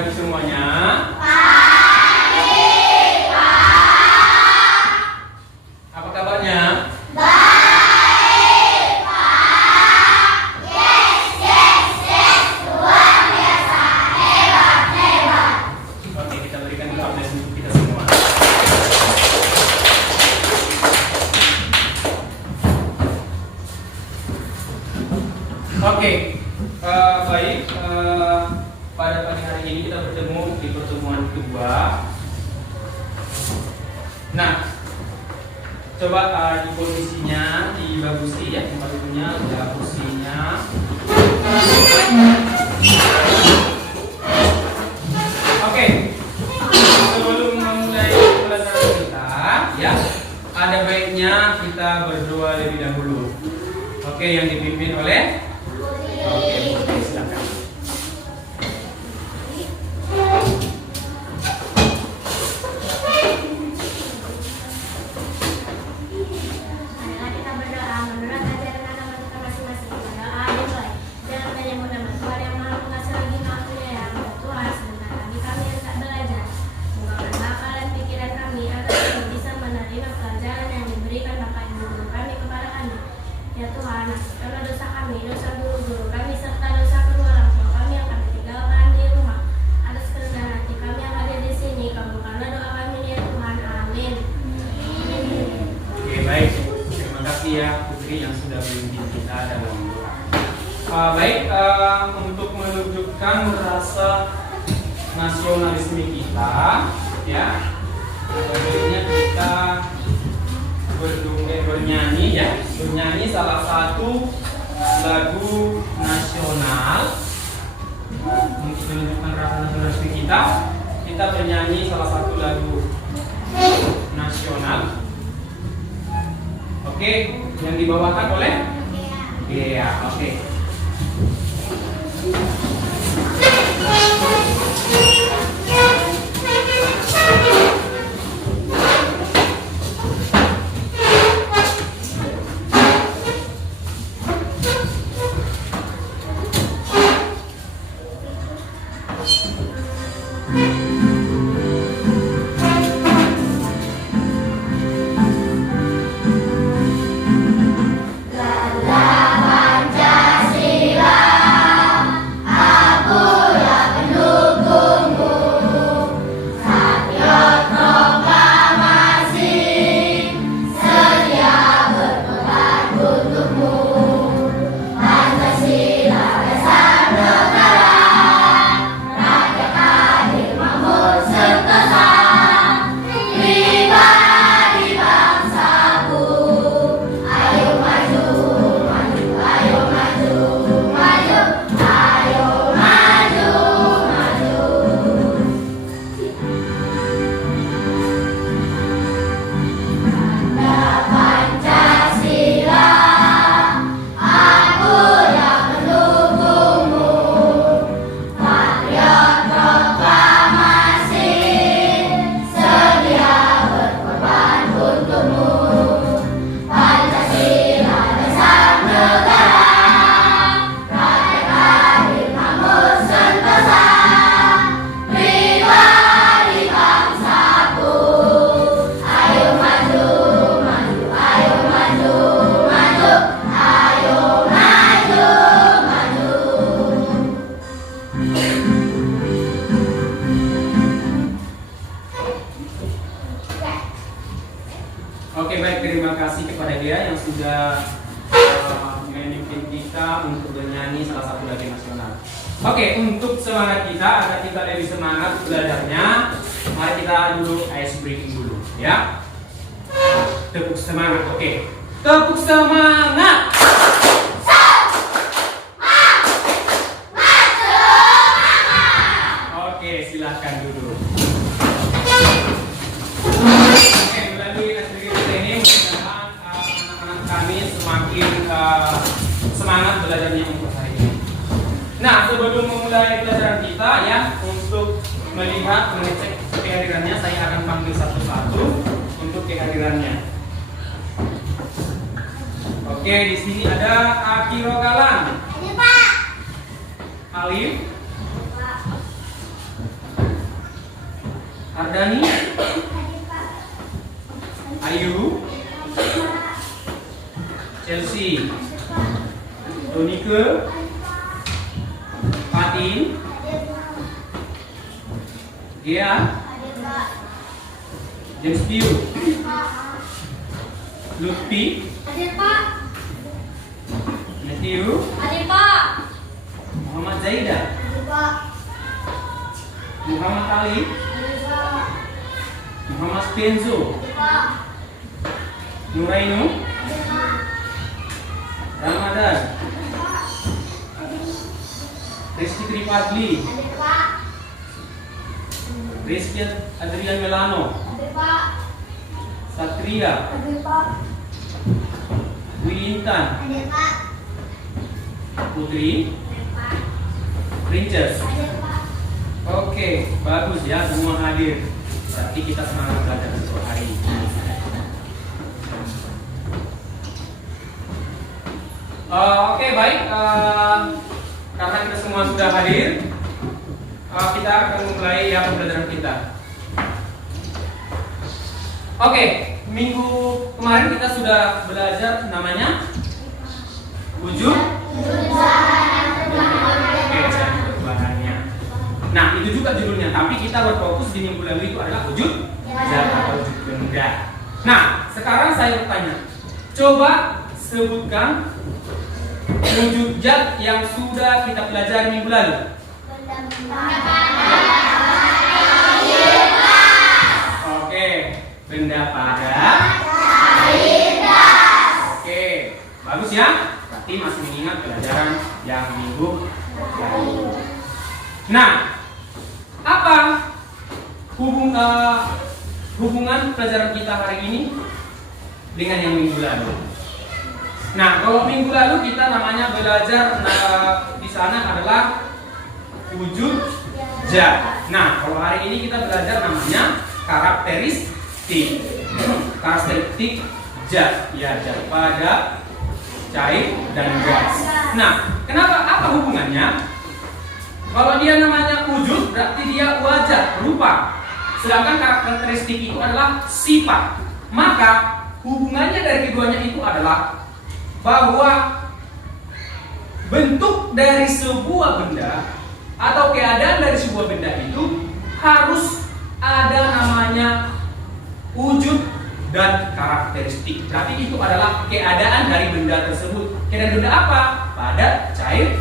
pagi semuanya. Pagi, Pak. Apa kabarnya? Baik, Pak. Yes. Luar biasa. Hebat. Oke, kita berikan dulu update untuk kita semua. Oke, baik. Pada pagi hari ini kita bertemu di pertemuan kedua. Nah, coba di posisinya dibagusi ya, tempat duduknya, udah posisinya. Oke, sebelum memulai pelajaran kita, ya, ada baiknya kita berdoa lebih dahulu. Oke, yang dipimpin oleh. Oke, silakan. Marilah kita berdoa menurut ajaran agama kita masing-masing. Berdoa dimulai. Jangan menyebut nama Tuhan yang Maha Pengasih lagi Maha Penyayang. Tuhan, sebentar kami yang tak belajar. Bukakan akal dan pikiran kami agar kami bisa menerima pelajaran yang diberikan Bapak Ibu guru kami kepada kami. Ya Tuhan, ampunilah dosa kami, dosa guru-guru kami, serta dosa kedua orang tua kami yang kami tinggalkan di rumah. Atas kerendahan hati kami yang ada di sini, kabulkanlah doa kami ya Tuhan. Amin. Oke, baik. Terima kasih ya Putri yang sudah memimpin kita dalam doa. Baik, untuk menunjukkan rasa nasionalisme kita, ya, baiknya kita bernyanyi salah satu lagu nasional. Untuk menunjukkan rasa nasionalisme kita bernyanyi salah satu lagu nasional. Oke, yang dibawakan oleh Iya, oke. Oke, baik, terima kasih kepada dia yang sudah memimpin kita untuk bernyanyi salah satu lagu nasional. Oke, untuk semangat kita agar kita lebih semangat belajarnya, mari kita dulu ice breaking dulu, ya. Tepuk semangat, oke. Tepuk semangat. Oke, silahkan duduk. Oke, melalui ice breaking kita ini mudah-mudahan anak-anak kami semakin semangat belajarnya untuk hari ini. Nah, sebelum memulai pelajaran kita ya, untuk mengecek kehadirannya, saya akan panggil satu-satu untuk kehadirannya. Oke, di sini ada Akiro Galang, Ini Pak. Alif, Ardani, Ayu, Chelsea, Donike, Fatin, Gia, James Piu, Lutfi, Matthew, Muhammad Zaida, Muhammad Ali, Muhammad Kenzo, Nurainu, Ramadan, Rizky Tripatli, Rizky Adrian Melano, Satria, Wintan, Putri, Princess. Oke, bagus ya, semua hadir. Berarti kita semangat belajar untuk hari ini. Oke, baik. Karena kita semua sudah hadir, kita akan mulai ya pembelajaran kita. Oke, minggu kemarin kita sudah belajar namanya wujud perubahannya. Nah, itu juga judulnya. Tapi kita berfokus di minggu lalu itu adalah wujud zat atau wujud benda. Nah, sekarang saya bertanya, coba sebutkan wujud zat yang sudah kita pelajari minggu lalu. Oke, benda padat. Oke, bagus ya. Berarti masih mengingat pelajaran yang minggu lalu. Nah, apa hubungan pelajaran kita hari ini dengan yang minggu lalu? Nah, kalau minggu lalu kita namanya belajar di sana adalah wujud zat. Nah, kalau hari ini kita belajar namanya karakteristik zat. Ya, zat padat, cair, dan gas. Nah, kenapa? Apa hubungannya? Kalau dia namanya wujud, berarti dia wajah, rupa. Sedangkan karakteristik itu adalah sifat. Maka hubungannya dari keduanya itu adalah bahwa bentuk dari sebuah benda atau keadaan dari sebuah benda itu harus ada namanya wujud dan karakteristik. Berarti itu adalah keadaan dari benda tersebut. Keadaan benda apa? Padat, cair,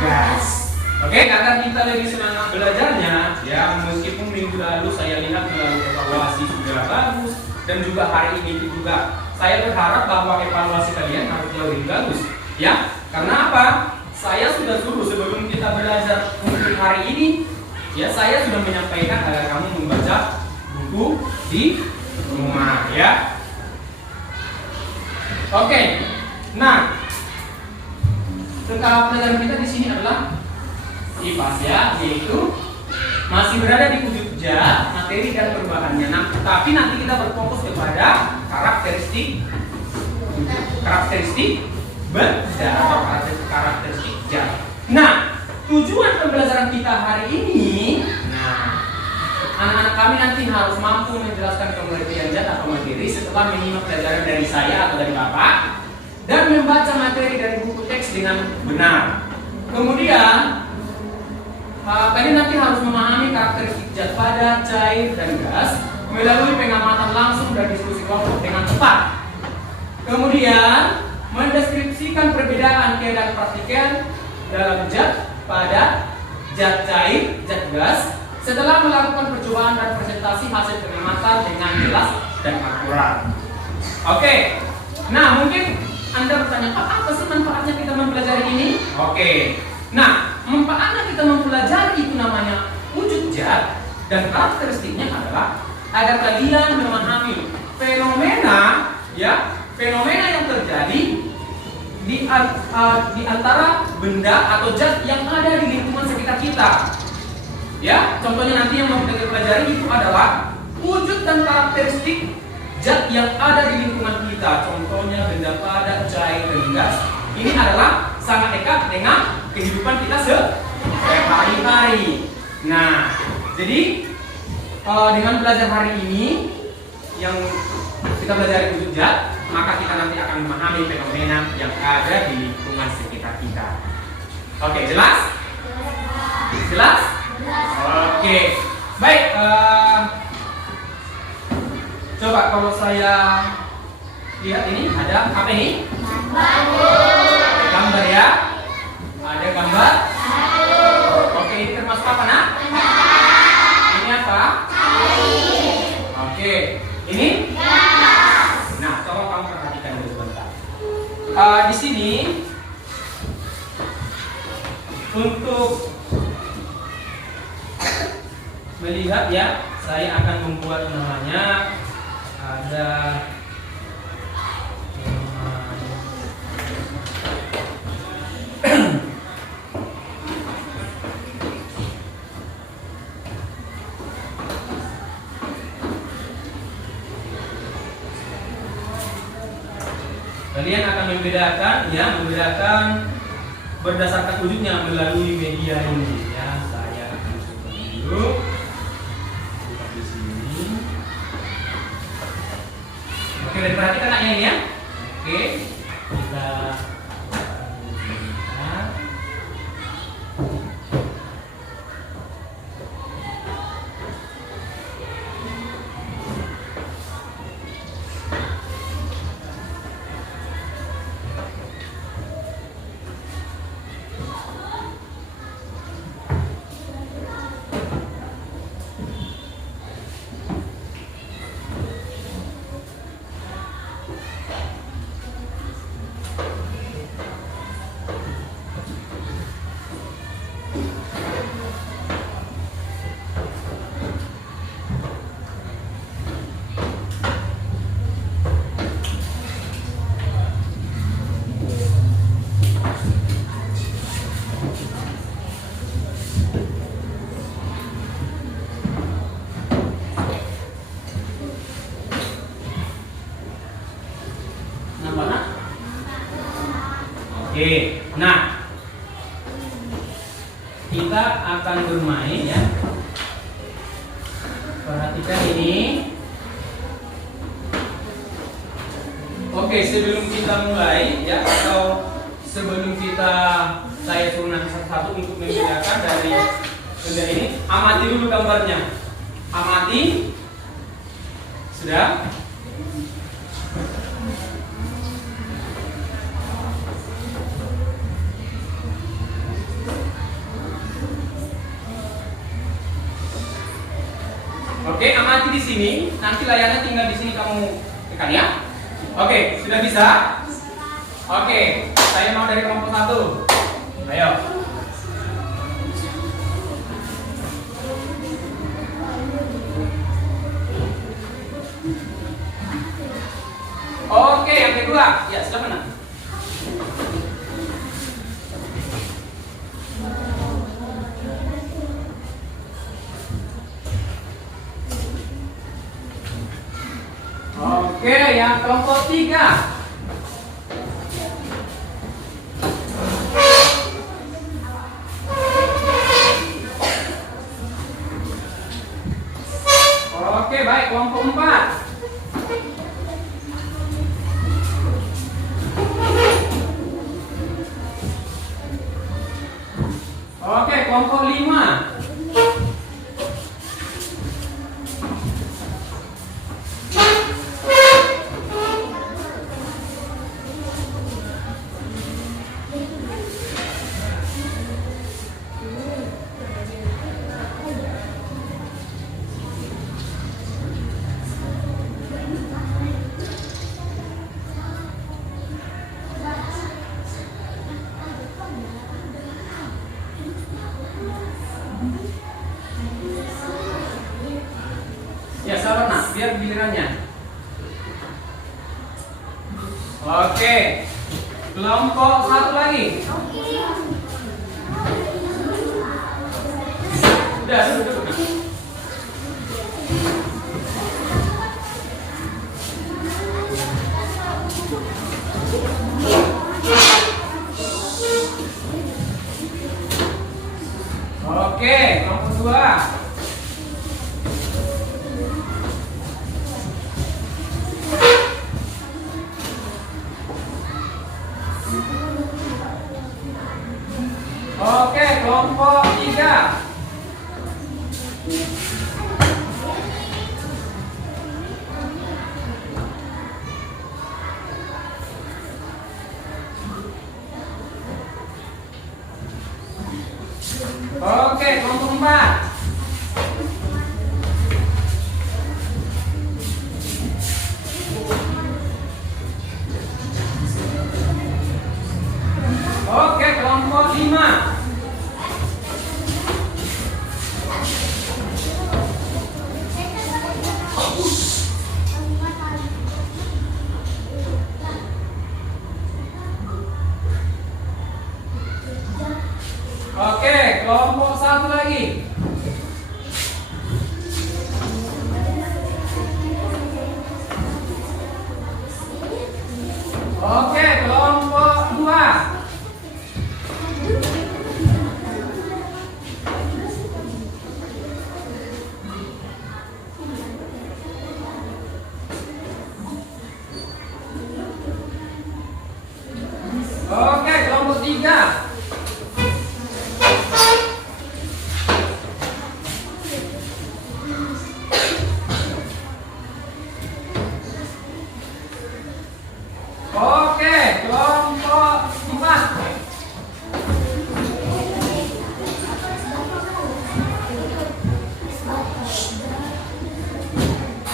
gas. Oke, karena kita lebih semangat belajarnya, ya meskipun minggu lalu saya lihat melalui evaluasi sudah bagus dan juga hari ini juga saya berharap bahwa evaluasi kalian harus jauh lebih bagus, ya. Karena apa? Saya sudah suruh sebelum kita belajar untuk hari ini, ya saya sudah menyampaikan agar kamu membaca buku di rumah, ya. Oke, nah sekarang pelajaran kita di sini adalah IPAS, ya, yaitu masih berada di wujud zat, materi dan perubahannya. Nah, tapi nanti kita berfokus kepada karakteristik benda atau karakteristik zat. Nah, tujuan pembelajaran kita hari ini, nah, anak-anak kami nanti harus mampu menjelaskan pengertian zat atau materi setelah menyimak pelajaran dari saya atau dari Bapak dan membaca materi dari buku teks dengan benar. Kemudian kalian nanti harus memahami karakteristik zat padat, cair, dan gas melalui pengamatan langsung dan diskusi kelompok dengan tepat. Kemudian mendeskripsikan perbedaan keadaan partikel dalam zat padat, zat cair, zat gas setelah melakukan percobaan dan presentasi hasil pengamatan dengan jelas dan akurat. Oke, nah mungkin Anda bertanya, apa sih manfaatnya kita mempelajari ini? Oke, nah manfaatnya kita mempelajari itu namanya wujud zat dan karakteristiknya adalah agar kalian memahami fenomena, ya, fenomena yang terjadi di antara benda atau zat yang ada di lingkungan sekitar kita. Ya, contohnya nanti yang mau kita pelajari itu adalah wujud dan karakteristik zat yang ada di lingkungan kita. Contohnya benda padat, cair, dan gas. Ini adalah sangat dekat dengan kehidupan kita sehari-hari. Nah, jadi dengan belajar hari ini yang kita belajar wujud zat, maka kita nanti akan memahami fenomena yang ada di lingkungan sekitar kita. Oke, jelas? Jelas? Oke, baik. Coba kalau saya lihat ini ada apa ini? Ada gambar ya? Ada gambar? Oke, ini termasuk apa nak? Ini apa? Oke, ini? Nah, coba kamu perhatikan dulu sebentar. Di sini untuk melihat ya, saya akan membuat namanya ada kalian akan membedakan berdasarkan wujudnya melalui media ini ya. Saya akan coba dulu buka di sini. Oke, udah diperhatikan anaknya ini ya. Oke, kita Oke, nah kita akan bermain ya. Perhatikan ini. Oke, sebelum kita mulai ya, atau sebelum saya suruh nanti satu-satu untuk membedakan dari benda ini, amati dulu gambarnya. Amati. Sudah? Oke, amati di sini. Nanti layarnya tinggal di sini kamu tekan ya. Oke, sudah bisa? Oke, saya mau dari kelompok 1. Ayo. Oke, yang kedua. Ya, silakan nak. Oke, yang kelompok 3. Oke, baik, kelompok 4. Oke, kelompok 5. Ya, sabar nak, biar gilirannya. Oke, kelompok 1 lagi. Sudah, duduk. Oke, kelompok 2. Oke, kelompok 3. Oke, kelompok 4. Oke, kelompok 5. Oke, kelompok 1 lagi. Oke, kelompok 2. Oke, kelompok 3. Oke, kelompok 4.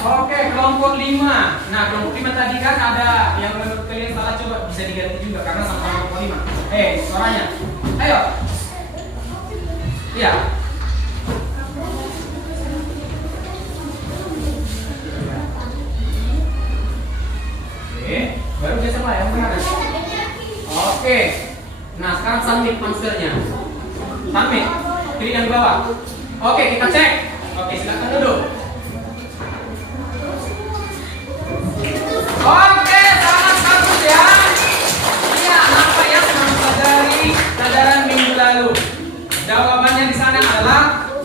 Oke, kelompok 5. Nah, kelompok 5 tadi kan ada yang menurut kalian salah, coba bisa diganti juga karena sama kelompok 5. Suaranya. Ayo. Iya. Oke, baru biasa Pak yang benar. Oke. Nah, sekarang submit answernya. Submit. Klik yang di bawah. Oke, kita cek. Oke, silakan duduk. Oke, sangat bagus ya. Iya, apa ya mempelajari pelajaran minggu lalu? Jawabannya di sana adalah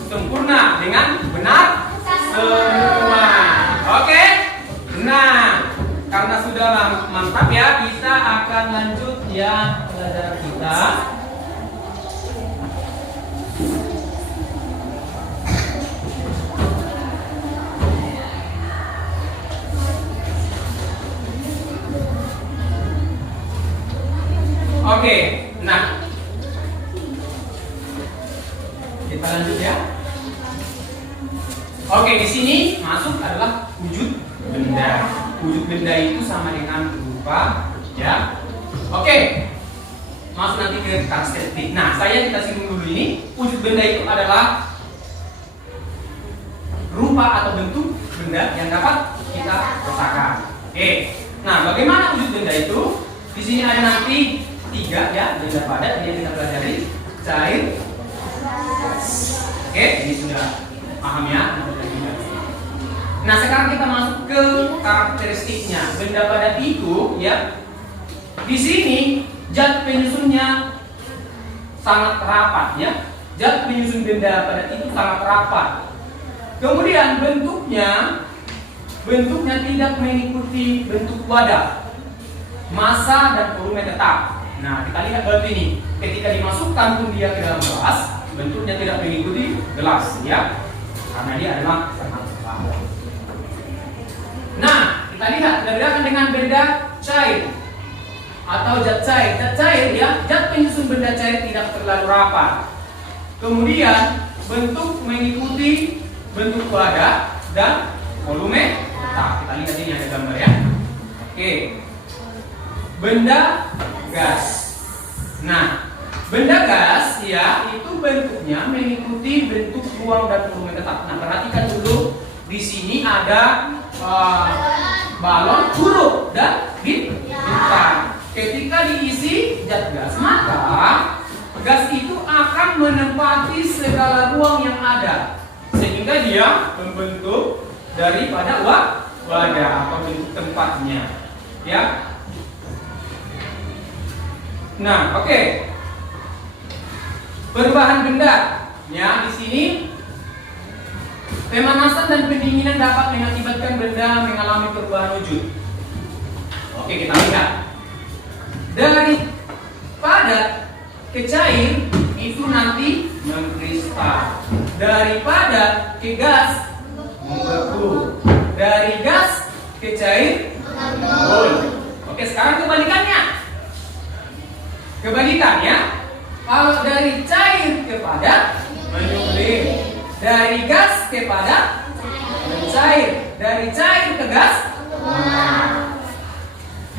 sempurna dengan benar semua. Oke? Nah, karena sudah mantap ya, kita akan lanjut ya pelajaran kita. Oke, nah kita lanjut ya. Oke, di sini masuk adalah wujud benda. Wujud benda itu sama dengan rupa, ya. Oke, masuk nanti ke karakteristik. Nah, saya kita singgung dulu ini. Wujud benda itu adalah rupa atau bentuk benda yang dapat kita rasakan. Oke, nah bagaimana wujud benda itu? Di sini ada nanti 3 ya, benda padat yang kita pelajari, cair, gas. Oke, ini sudah paham ya. Nah, sekarang kita masuk ke karakteristiknya. Benda padat itu ya, di sini zat penyusunnya sangat rapat ya. Zat penyusun benda padat itu sangat rapat. Kemudian bentuknya tidak mengikuti bentuk wadah, massa dan volume tetap. Nah, kita lihat berarti ini, ketika dimasukkan pun dia ke dalam gelas, bentuknya tidak mengikuti gelas, ya, karena dia adalah sangat rapat. Nah, kita lihat bedakan dengan benda cair atau zat cair. Zat cair ya, zat penyusun benda cair tidak terlalu rapat. Kemudian bentuk mengikuti bentuk wadah dan volume tetap. Kita lihat ini ada gambar ya. Oke. Benda gas. Nah, benda gas ya itu bentuknya mengikuti bentuk ruang dan volume tetap. Nah, perhatikan dulu di sini ada balon, huruf dan bintang. Ketika diisi zat gas, maka gas itu akan menempati segala ruang yang ada sehingga dia membentuk daripada wadah atau bentuk tempatnya. Ya. Nah, oke. Perubahan benda. Ya, di sini pemanasan dan pendinginan dapat mengakibatkan benda mengalami perubahan wujud. Oke, kita lihat. Dari padat ke cair itu nanti mengkristal. Daripada ke gas membeku. Dari gas ke cair mengembun. Oke, sekarang kebalikannya. Kebalikannya, kalau dari cair kepada menyublim, dari gas kepada mencair, dari cair ke gas.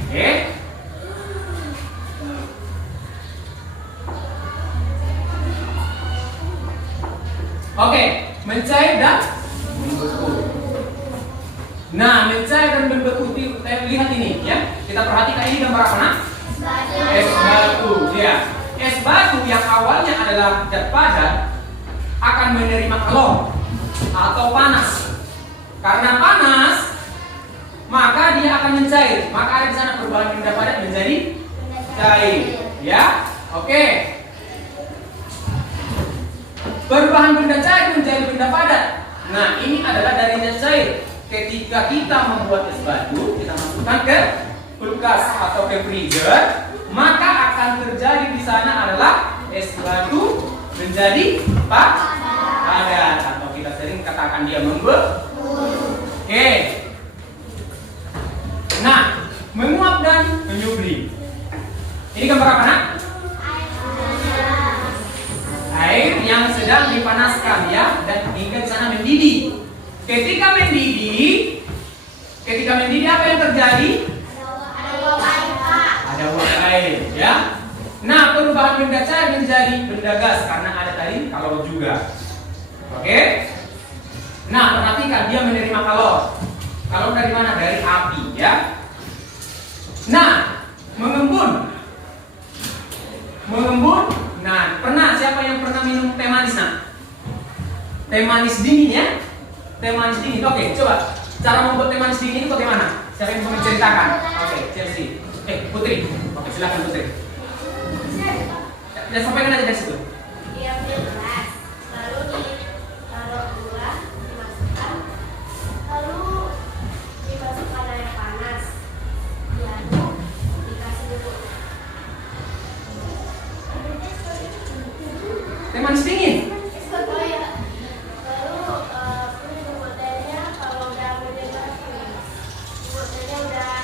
Oke. Oke, mencair dan membeku. Nah, mencair dan membeku, lihat ini ya. Kita perhatikan ini gambar apa, nak? Es batu, ya. Es batu yang awalnya adalah zat padat akan menerima kalor atau panas. Karena panas, maka dia akan mencair. Maka ada di sana perubahan benda padat menjadi cair, ya. Oke. Perubahan benda cair menjadi benda padat. Nah, ini adalah dari zat cair. Ketika kita membuat es batu, kita masukkan ke kulkas atau ke freezer, maka akan terjadi di sana adalah es batu menjadi padat, atau kita sering katakan dia membeku. Oke. Nah, menguap dan menyublim. Ini gambar apa, nak? Air yang sedang dipanaskan, ya, dan hingga di sana mendidih. Ketika mendidih apa yang terjadi? Ada uap air, ya. Nah, perubahan benda cair menjadi benda gas karena ada tadi kalor juga. Oke. Nah, perhatikan dia menerima kalor. Kalor dari mana? Dari api, ya. Nah, mengembun. Nah, siapa yang pernah minum teh manis, nah? Teh manis dingin, ya. Teh manis dingin. Oke, coba. Cara membuat teh manis dingin itu bagaimana? Siapa yang bisa menceritakan? Oke, Chelsea. Putri. Oke, silakan Putri. Dan sampaikan aja dari situ. Diambil gelas, lalu ditaruh gula, dimasukkan, lalu dimasukkan air panas, diaduk, dikasih bubuk. Teh manis dingin. Oh ya, lalu bubuk tehnya kalau udah mendengar bubuk tehnya udah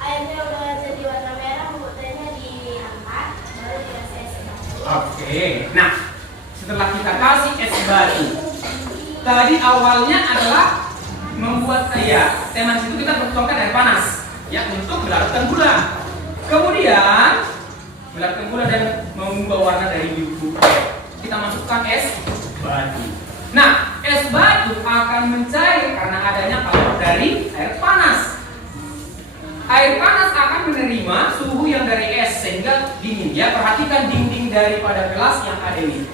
airnya udah jadi warna merah, bubuk tehnya diangkat, baru dikasih es batu. Oke. Nah, setelah kita kasih es batu, tadi awalnya adalah membuat teh manis itu kita tuangkan air panas, ya, untuk melarutkan gula. Kemudian melarutkan gula dan mengubah warna dari bubuk teh. Kita masukkan es batu. Nah, es batu akan mencair karena adanya kalor dari air panas. Air panas akan menerima suhu yang dari es sehingga dingin, ya. Perhatikan dinding daripada gelas yang ada ini.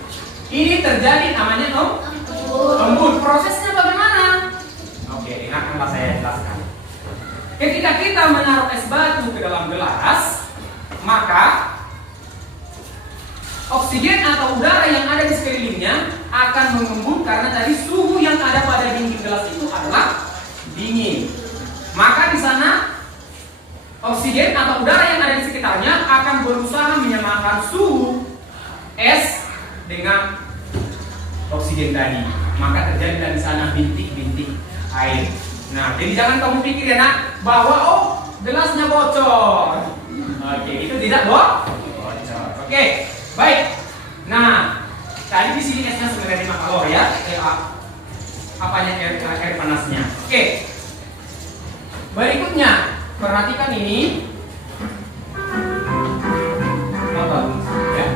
Ini terjadi namanya embun. Prosesnya bagaimana? Oke, dengarkanlah saya jelaskan. Ketika kita menaruh es batu ke dalam gelas, maka oksigen atau udara yang ada di sekelilingnya akan mengembun karena tadi suhu yang ada pada dinding gelas itu adalah dingin. Maka di sana oksigen atau udara yang ada di sekitarnya akan berusaha menyamakan suhu es dengan oksigen tadi. Maka terjadi di sana bintik-bintik air. Nah, jadi jangan kamu pikir, ya, nak, bahwa gelasnya bocor. Oke, itu tidak bocor. Oke, baik. Nah, tadi di sini esnya sebenarnya 5 kalor, ya. Apanya air panasnya. Oke. Berikutnya, perhatikan ini. Motor, ya.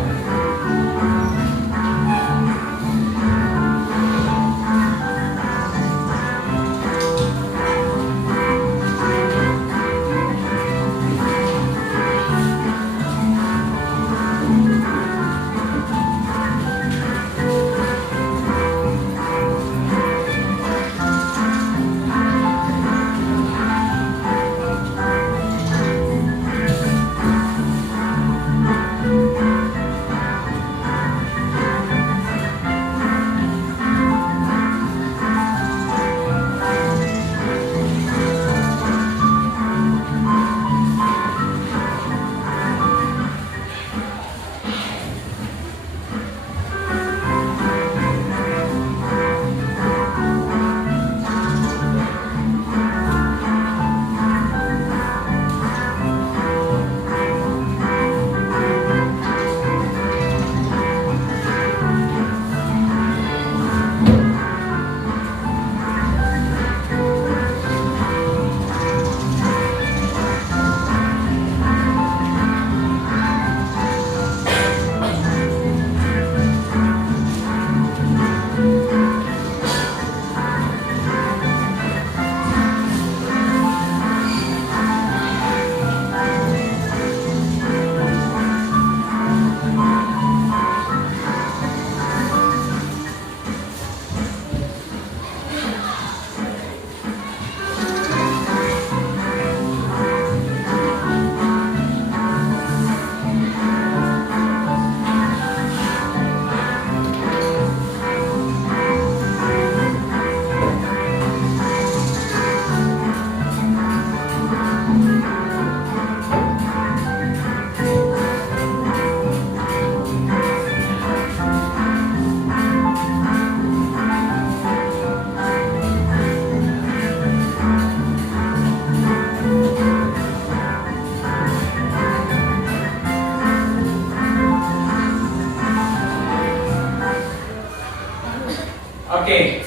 Oke.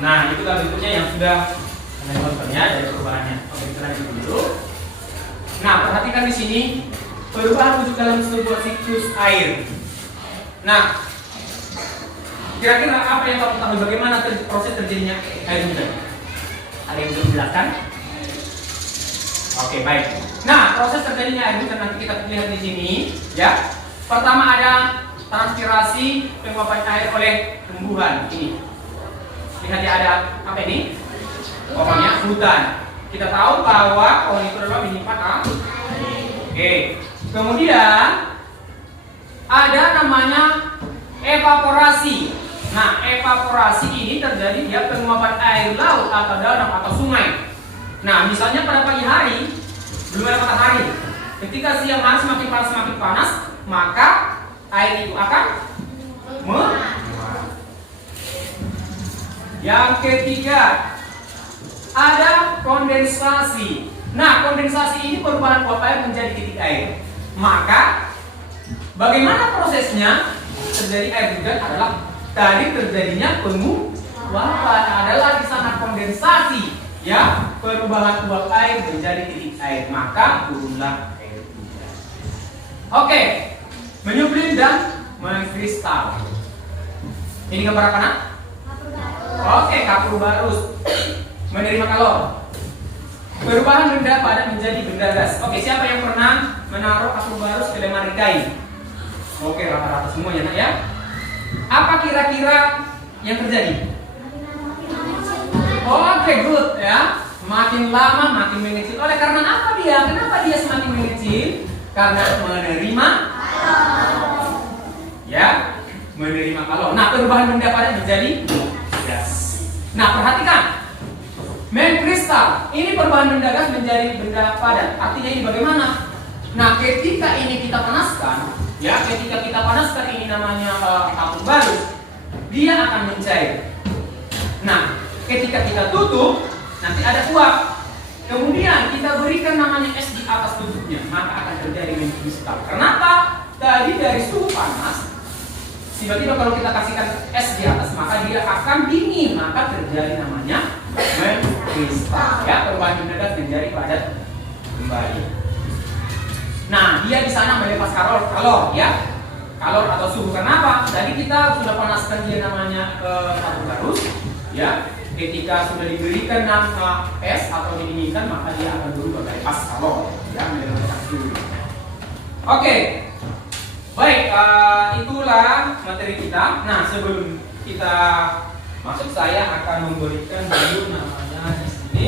Nah, itu kan bentuknya yang sudah ada contohnya dari perubahannya. Oke, kita lanjut dulu. Nah, perhatikan di sini perubahan wujud dalam sebuah siklus air. Nah, kira-kira apa yang kamu tahu bagaimana proses terjadinya air hujan? Ada yang belum jelaskan? Oke, baik. Nah, proses terjadinya air hujan nanti kita lihat di sini, ya. Pertama ada transpirasi penguapan air oleh tumbuhan ini. Lihat ya, ada apa ini? Pokoknya hutan. Kita tahu bahwa pohon itu adalah menyimpan air. Oke. Kemudian ada namanya evaporasi. Nah, evaporasi ini terjadi dia penguapan air laut atau danau atau sungai. Nah, misalnya pada pagi hari belum ada matahari. Ketika siang hari semakin panas, maka air itu akan menguap. Yang ketiga, ada kondensasi. Nah, kondensasi ini perubahan uap air menjadi titik air. Maka, bagaimana prosesnya terjadi air hujan adalah tadi terjadinya penguapan adalah di sana kondensasi, ya, perubahan uap air menjadi titik air. Maka turunlah air hujan. Oke, menyublim dan mengkristal. Ini gambar apa, nak? Oke, kapur barus. Menerima kalor. Perubahan benda padat menjadi benda gas. Oke, siapa yang pernah menaruh kapur barus ke lemari kain? Oke, rata-rata semuanya, nak, ya. Apa kira-kira yang terjadi? Oke, good, ya. Makin lama makin mengecil. Oleh karena apa dia? Kenapa dia semakin mengecil? Karena menerima kalor. Ya, menerima kalor. Nah, perubahan benda padat menjadi gas. Nah, perhatikan. Mengkristal. Ini perubahan benda gas menjadi benda padat. Artinya ini bagaimana? Nah, ketika ini kita panaskan, ya, ketika kita panaskan ini namanya kapur barus, dia akan mencair. Nah, ketika kita tutup, nanti ada uap. Kemudian kita berikan namanya es di atas tutupnya, maka akan terjadi mengkristal. Kenapa? Tadi dari suhu panas, tiba-tiba kalau kita kasihkan es di atas, maka dia akan dingin, maka terjadi namanya mengkristal. Ya, perubahan benda gas menjadi padat kembali. Nah, dia di sana melepas kalor, ya, kalor atau suhu. Kenapa? Tadi kita sudah panaskan dia namanya kapur barus, ya. Ketika sudah diberikan nama es atau didinginkan, maka dia akan berubah melepas kalor, ya, melepas suhu. Oke. Baik, itulah materi kita. Nah, sebelum kita masuk, saya akan memberikan dulu namanya di sini.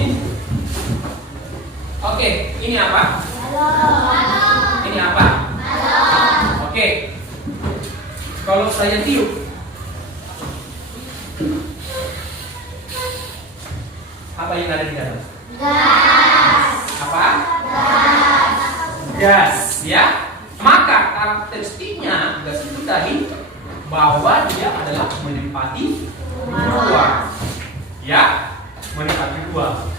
Oke, ini apa? Ini apa? Oke. Kalau saya tiup, apa yang ada di dalam? Gas. Apa? Gas. Gas, ya. Maka karakteristiknya gas itu tadi bahwa dia adalah menempati ruang, ya, menempati ruang.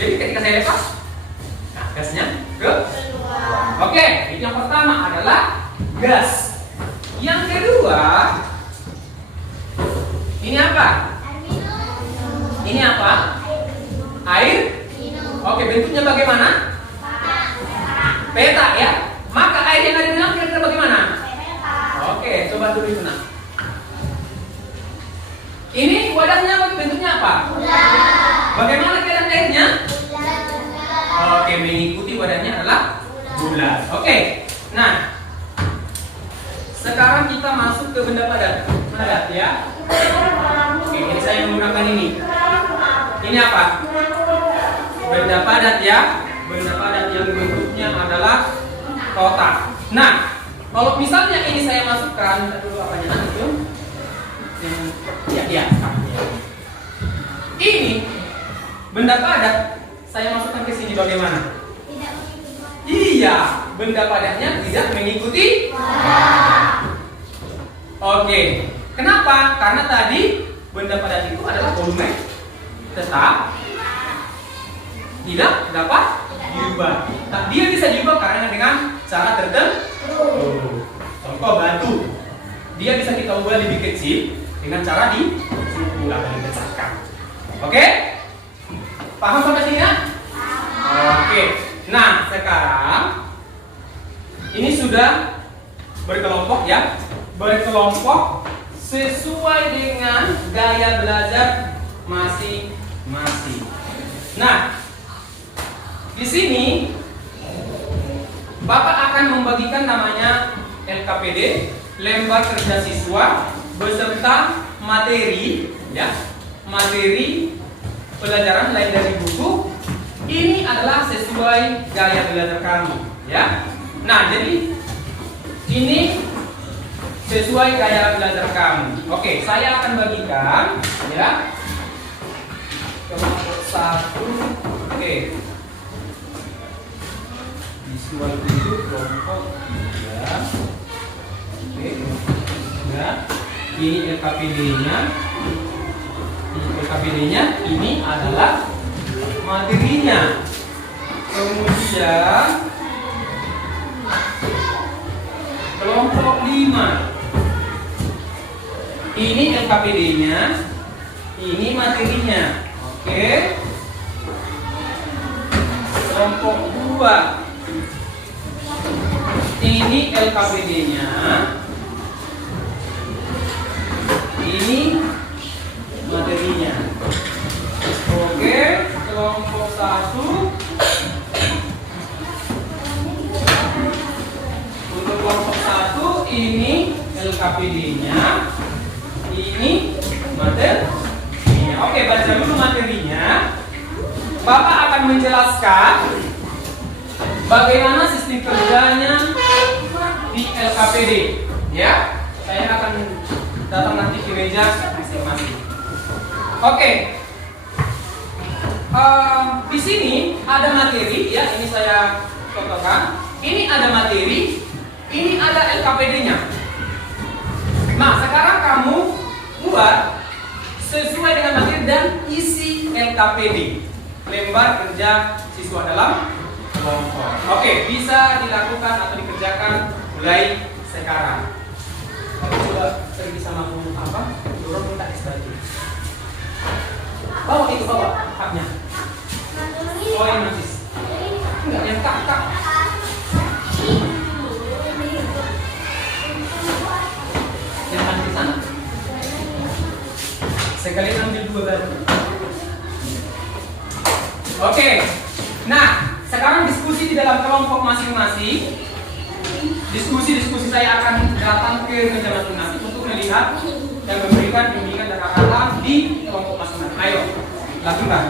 Jadi ketika saya lepas, nah, gasnya ke ruang. Oke, itu yang pertama adalah gas. Yang kedua, ini apa? Ini apa? Air. Oke, bentuknya bagaimana? Peta, ya. Maka air yang ada di dalam kira-kira bagaimana? Oke, coba tulis itu, nak. Ini wadahnya bentuknya apa? Bagaimana keadaan airnya? Oke, mengikuti wadahnya adalah bulat. Oke, nah, sekarang kita masuk ke benda padat. Padat, ya. Oke, ini saya menggunakan ini. Ini apa? Benda padat, ya. Benda padat yang bentuknya adalah kotak. Nah, kalau misalnya ini saya masukkan, dulu apanya nanti itu? Ya. Ini benda padat saya masukkan ke sini bagaimana? Iya, benda padatnya tidak mengikuti. Oke, kenapa? Karena tadi benda padat itu adalah volume tetap, tidak dapat diubah. Dia bisa diubah karena dengan cara tertentu. Contoh batu, dia bisa kita ubah lebih kecil dengan cara di ulang dan dipecahkan. Oke? Paham sampai sini ya? Oke. Nah, sekarang ini sudah berkelompok ya. Berkelompok sesuai dengan gaya belajar masing-masing. Nah, di sini Bapak akan membagikan namanya LKPD, lembar kerja siswa beserta materi ya. Materi pelajaran lain dari buku. Ini adalah sesuai gaya belajar kamu ya. Nah, jadi ini sesuai gaya belajar kamu. Oke, saya akan bagikan ya. Kelompok 1. Oke. Visual itu kelompok 3. Oke. Ya. Ini LKPD-nya. Ini adalah materinya. Kemudian kelompok 5. Ini LKPD-nya, ini materinya. Oke. Kelompok 2. Ini LKPD-nya. Ini materinya. Oke, kelompok 1. Untuk kelompok 1 ini LKPD-nya. Ini materinya. Oke, baca dulu materinya. Bapak akan menjelaskan bagaimana sistem kerjanya di LKPD. Ya, saya akan datang nanti ke meja masing-masing. Oke. Di sini ada materi ya, ini saya contohkan. Ini ada materi, ini ada LKPD-nya. Nah, sekarang kamu buat sesuai dengan materi dan isi LKPD, lembar kerja siswa dalam kelompok. Oke, bisa dilakukan atau dikerjakan mulai sekarang. Coba pergi sama guru apa? Dorong minta SBG. Bawa itu, bawa haknya. Oh, yang notis. Enggak, yang kak. Yang ada di sana. Sekali ambil 2 batu. Oke. Nah, sekarang diskusi di dalam kelompok masing-masing. Diskusi saya akan datang ke meja masing-masing untuk melihat dan memberikan bimbingan dan arahan di kelompok masing-masing. Ayo, lakukan.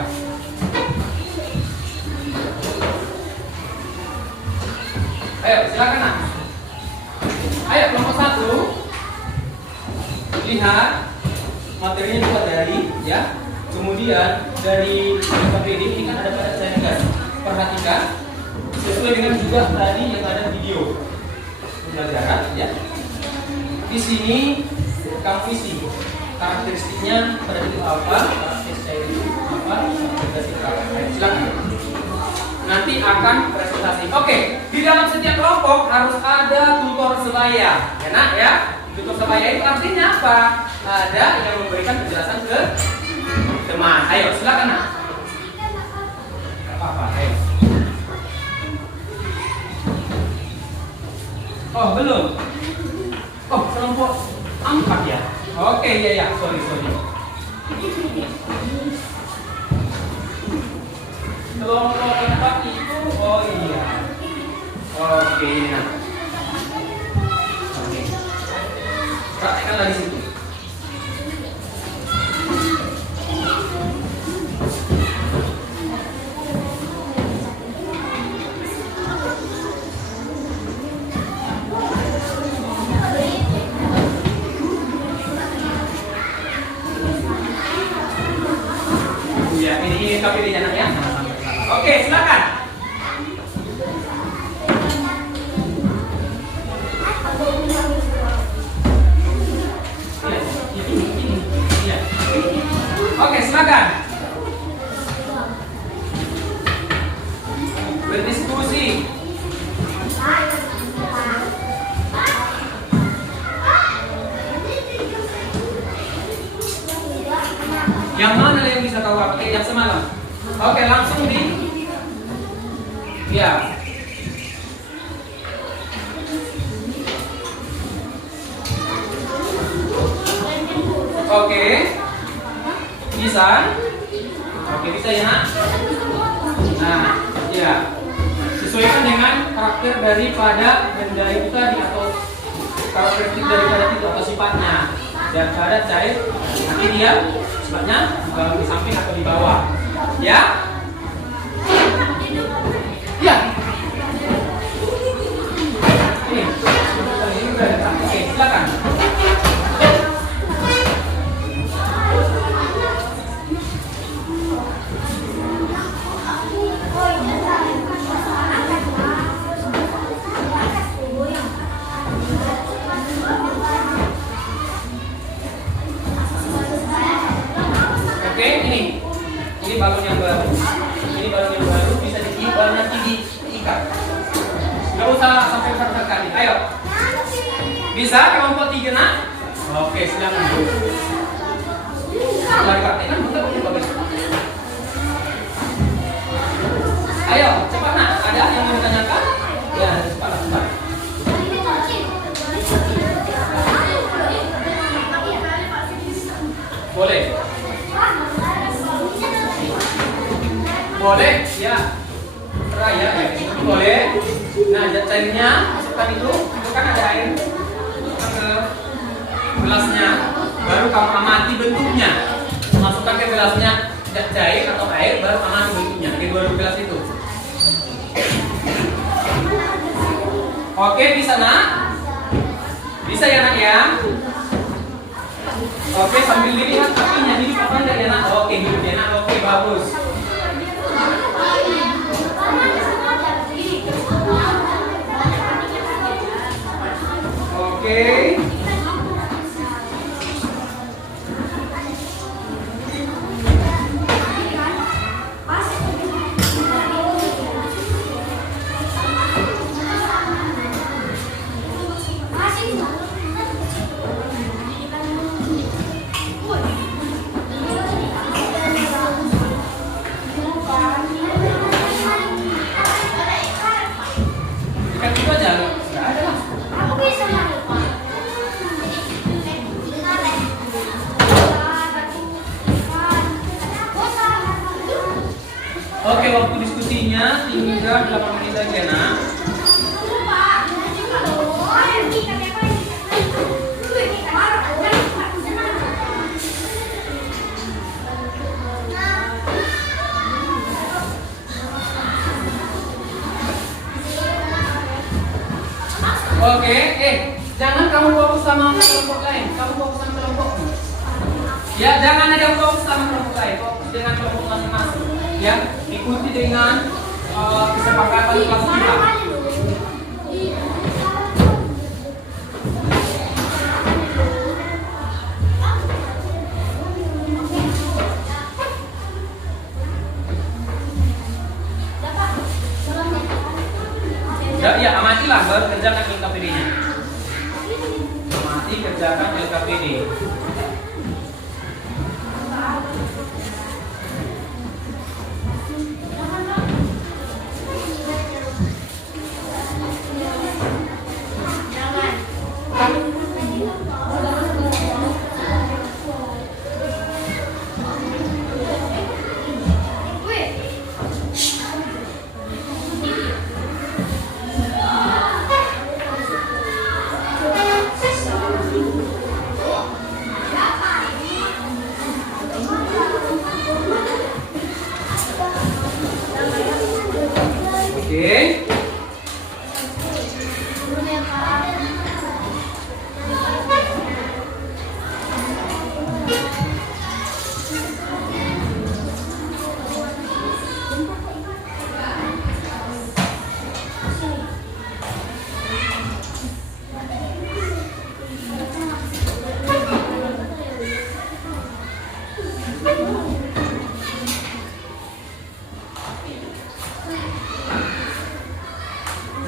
Ayo, silakan nak. Ayo, kelompok 1. Lihat materinya juga dari ya. Kemudian dari LKPD ini kan ada pada saya gas. Perhatikan sesuai dengan juga tadi yang ada video pembelajaran ya. Di sini kamu isi karakteristiknya pada itu apa, karakteristik itu apa, karakteristik apa. Silakan. Nanti akan presentasi. Oke, di dalam setiap kelompok harus ada tutor sebaya, ya nak ya. Tutor sebaya itu artinya apa? Ada yang memberikan penjelasan ke teman. Ayo, silakan nak. Apa? Ayo. Oh, belum. Oh, kelompok 4 ya. Oke, ya. Sorry. Kelompok 4 itu, oh iya. Oke, ini nah. Oke. Praktekkan lagi situ. Ya, ini KPD-nya nak ya. Oke, silakan. Oke, silakan. Berdiskusi. pakai jam semalam. Oke, langsung di. Ya. Oke. Bisa? Oke, bisa ya, Nak? Nah, ya. Sesuaikan dengan karakter daripada benda itu tadi atau karakteristik daripada itu atau sifatnya. Dan pada cair, nanti dia sifatnya di samping atau di bawah. Ya? Ya. Ini udah datang. Oke, silakan. Oke, ini balon yang baru. Ini balon yang baru bisa ditiup, balonnya diikat. Gak usah sampai berkali. Ayo. Bisa kelompok 3, Nak? Oke, silakan. Lari praktekan, betul bagus. Ayo, cepat, Nak. Ada yang mau ditanyakan? Ya, cepat. Boleh. Boleh, ya. Raya, ya. Boleh. Nah, cairnya masukkan itu kan ada air. Masukkan ke gelasnya. Baru kamu amati bentuknya. Masukkan ke gelasnya cair atau air, baru amati bentuknya. Di dua gelas itu. Oke, bisa, Nak? Bisa ya, Nak, ya? Oke, sambil dilihat apinya, hidup apa enggak ya, Nak? Oke, hidup ya, Nak. Oke, bagus. Oke. Ikat itu aja, nggak ada lah. Oke, waktu diskusinya tinggal 8 menit lagi ya, Nak. Oke, jangan kamu fokus sama kelompok lain, kamu fokus sama kelompokmu. Ya, jangan ada yang fokus sama kelompok lain, fokus dengan kelompok masing-masing. Ya, ikuti dengan kesepakatan kelas kita. Ya, amatilah baru kerjakan LKPD-nya. Amati kerjakan LKPD. Oke.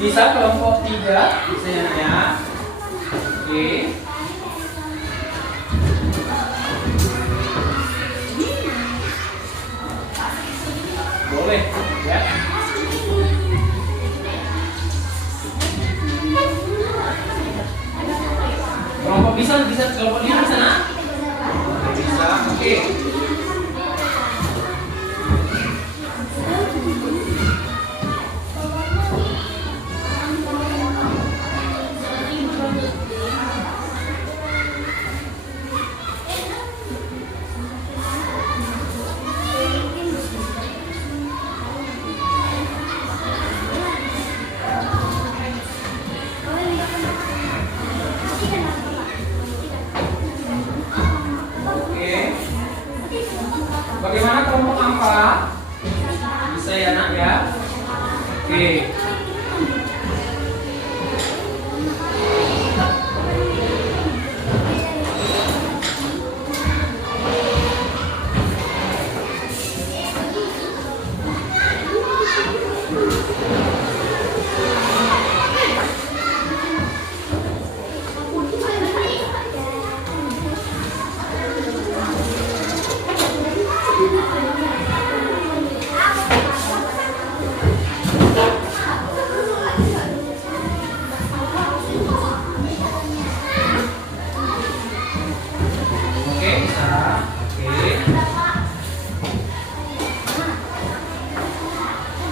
Bisa kelompok 3, bisa ya. Oke. bisa kelompok 5 bisa nak? Bisa. Oke. Bagaimana kelompok 4? Bisa ya nak ya? Oke.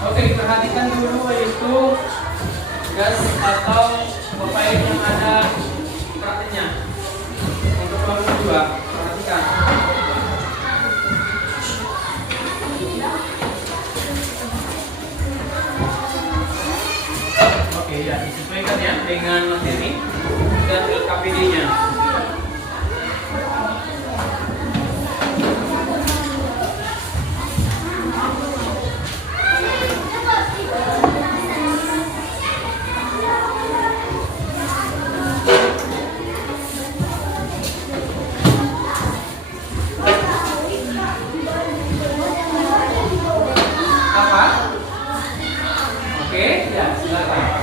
Oke, perhatikan dulu yaitu gas atau pepaya yang ada prakteknya. Untuk kelompok 2, perhatikan. Oke, ya disesuaikan ya dengan materi dan LKPD-nya. Oke, ya silakan.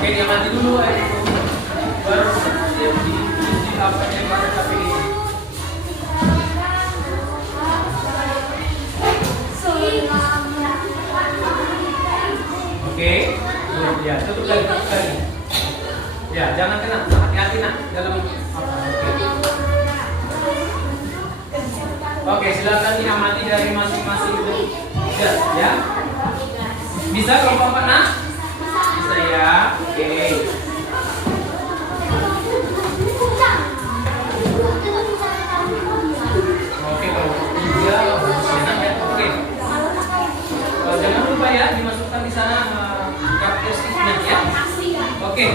Oke, dia mati dulu itu. Baru siap di apa yang pada KPD. Oke, ya tutup lagi. Ya, jangan kena, hati-hati nak dalam apa. Oke, silakan diamati dari masing-masing gas ya. Bisa kelompok 4 nak? Bisa ya. Oke. Oke, kelompok 3 enak ya. Oke. Jangan lupa ya dimasukkan di sana karakteristiknya ya. Oke.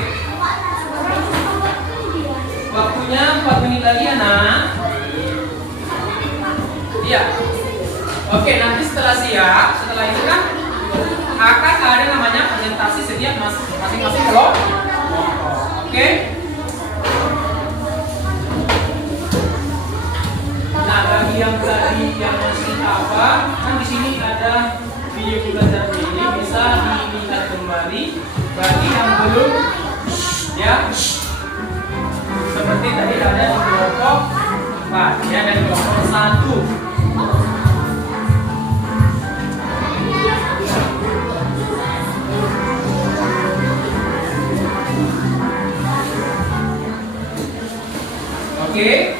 Waktunya 4 menit lagi ya nak. Iya. Oke, nanti setelah siap, setelah itu kan akan ada namanya presentasi setiap masing-masing kelompok. Oke. Nah, bagi yang tadi yang masih apa, kan di sini ada video pembelajaran ini bisa dilihat kembali. Bagi yang belum, ya seperti tadi ada di kelompok 4, ya dan kelompok 1. Oke.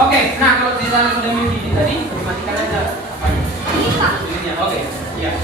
Oke, nah kalau di sana sudah mendidih tadi, matikan aja apa ini? Oke, ya.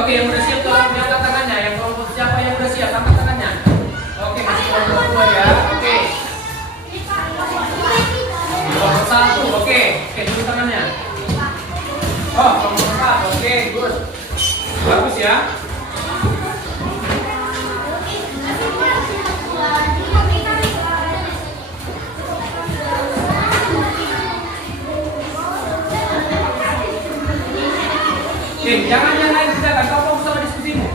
Oke, yang udah siap tolong diangkat tangannya. Yang kelompok siapa yang udah siap? Angkat tangannya. Oke, masih kelompok 2 ya. Oke. Kelompok 1. Oke, dulu tangannya. Oh, kelompok 4. Oke, good. Bagus ya. Oke, jangan yang lain kerjakan. Kau fokus sama diskusimu.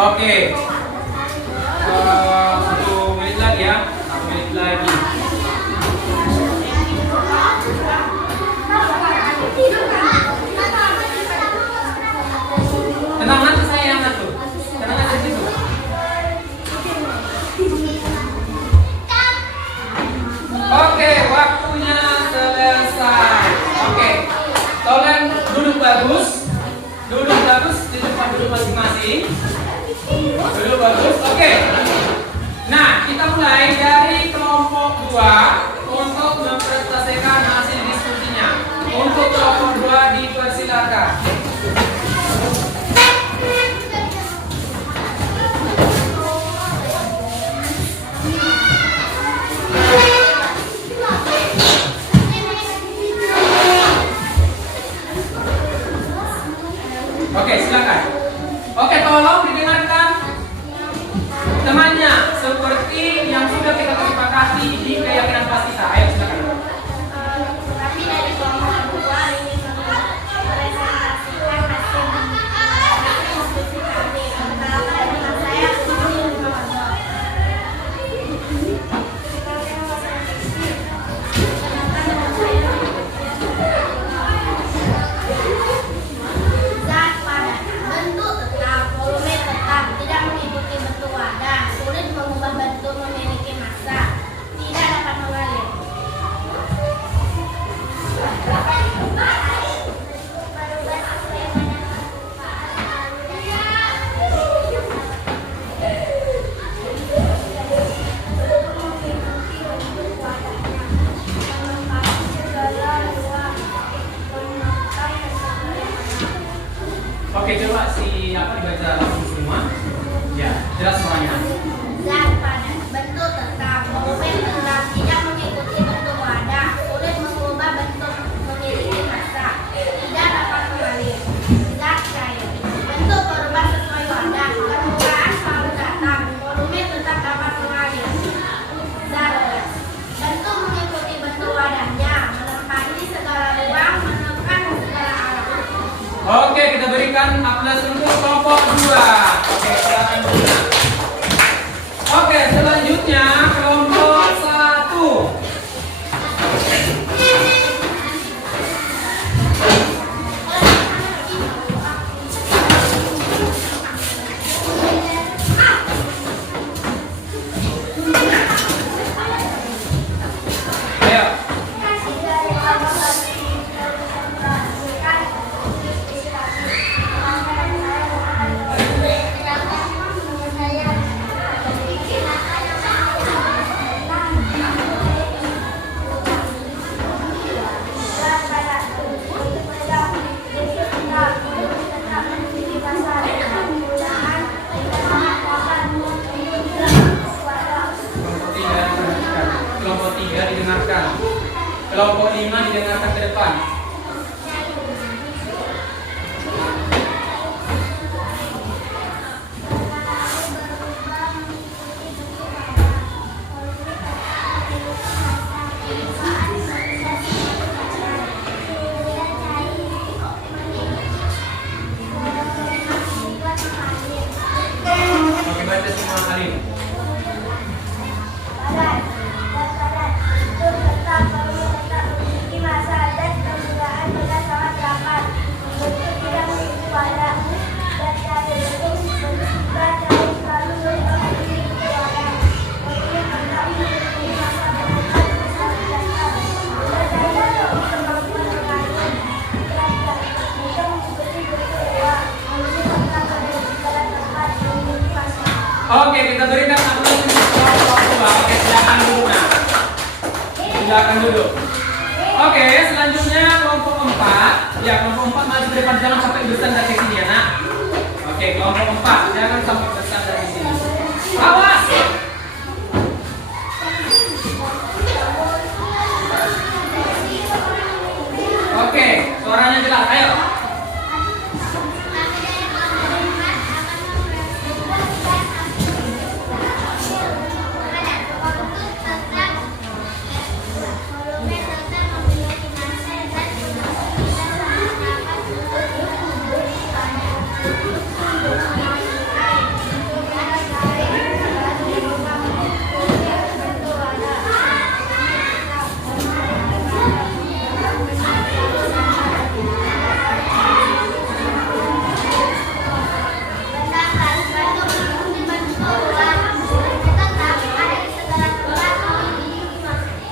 Oke. 1 menit lagi ya. 1 menit lagi. Tenang, nanti saya yang ngatur. Tenang aja di situ. Oke, waktunya selesai. Oke, tolong duduk bagus. Duduk bagus di tempat duduk masing-masing. Duduk bagus. Oke. Nah, kita mulai dari kelompok 2 untuk mempresentasikan hasil diskusinya. Untuk kelompok 2 dipersilakan. Oke, silakan. Oke, tolong didengarkan temannya seperti yang sudah kita sepakati di keyakinan kelas kita. Ayo silakan. Kami dari kelompok 2 ingin mempresentasikan hasil diskusi kami. Perkenalkan nama saya Siti Muhammad. Zat padat, bentuk tetap, volume tetap, tidak mengikuti bentuk wadah, sulit mengubah bentuk, memiliki massa, tidak dapat mengalir. Oke, coba apa dibaca langsung semua? Ya, jelas semuanya. Zat padat, bentuk tetap, volume tetap, tidak mengikuti bentuk wadah, sulit mengubah bentuk, memiliki massa, tidak dapat mengalir. Zat cair, bentuk berubah sesuai wadah, permukaan selalu datar, volume tetap dapat mengalir. Zat gas, bentuk mengikuti bentuk wadahnya, menempati segala ruang, menekan segala arah. Oke, kita berikan aplaus untuk kelompok 2. Oke, silakan Bunda. Oke, selanjutnya kelompok 1. Ayo. Kelompok 3 didengarkan. Kelompok 5 didengarkan ke depan. Oke, baca semua kali. Oke, kita berikan aplaus untuk kelompok 2. Oke, silakan duduk. Nah, silakan duduk. Oke, selanjutnya kelompok 4. Ya, kelompok 4 maju ke depan, jangan sampai bersandar dari sini ya, Nak. Oke, kelompok 4, jangan sampai bersandar di sini. Awas. Oke, suaranya jelas. Ayo.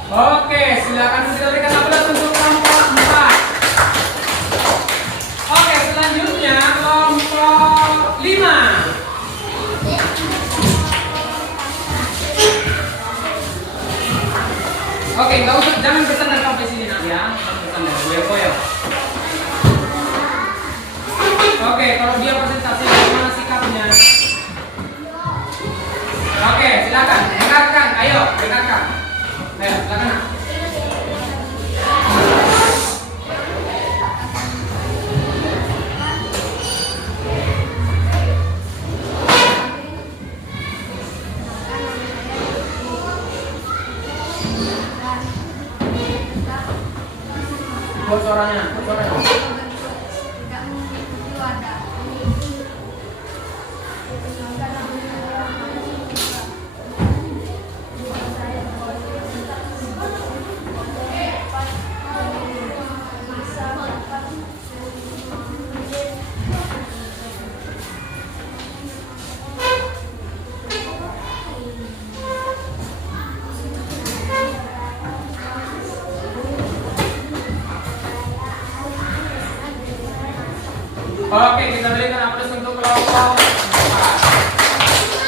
Oke, silakan kita berikan aplaus untuk kelompok 4. Oke, selanjutnya kelompok 5. Oke, nggak usah, jangan bersandar sampai sini Nak ya. Jangan bersandar, goyang-goyang. Oke, kalau dia presentasi bagaimana sikapnya? Oke, silakan dengarkan. Ayo, dengarkan. Ayo, silakan. Buat suaranya, buat suaranya. Oke, kita berikan aplaus untuk kelompok 4.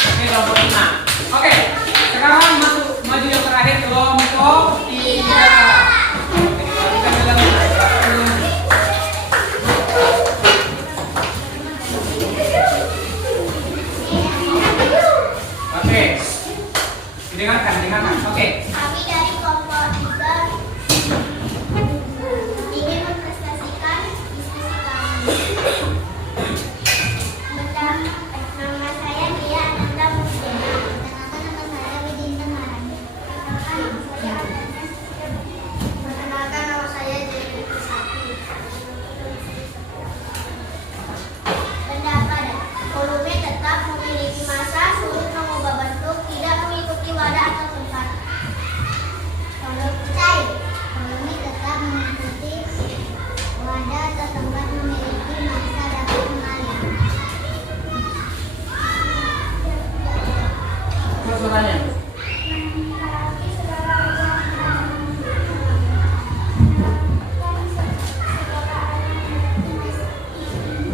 Ini kelompok 5. Oke, sekarang maju yang terakhir kelompok 3. Oke, dengarkan. Oke. Kami dari kelompok 3 ingin mempresentasikan diskusi kami. Nama saya Dia Ananda Musdina. Nama saya Widinda Marani. Perkenalkan nama saya Dewi Sapi. Pendapat volume tetap memiliki massa, sulit mengubah bentuk, tidak mengikuti wadah atau tempat. Volume cair. Volume tetap mengikuti wadah atau tempat, memiliki massa, dapat mengalir. Suaranya.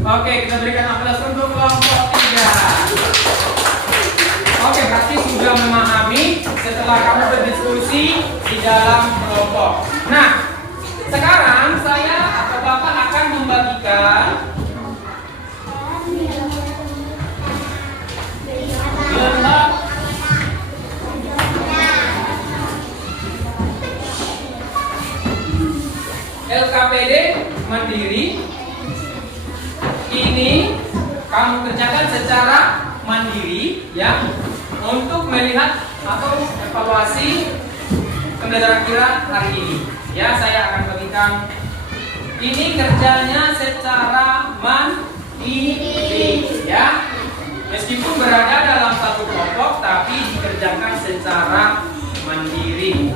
Oke, kita berikan aplaus untuk kelompok 3. Oke, berarti sudah memahami setelah kamu berdiskusi di dalam kelompok. Nah, sekarang saya atau Bapak akan membagikan lembar LKPD mandiri. Ini kamu kerjakan secara mandiri ya, untuk melihat atau evaluasi pembelajaran kita hari ini. Ya, saya akan bagikan ini kerjanya secara mandiri ya. Meskipun berada dalam satu kelompok tapi dikerjakan secara mandiri.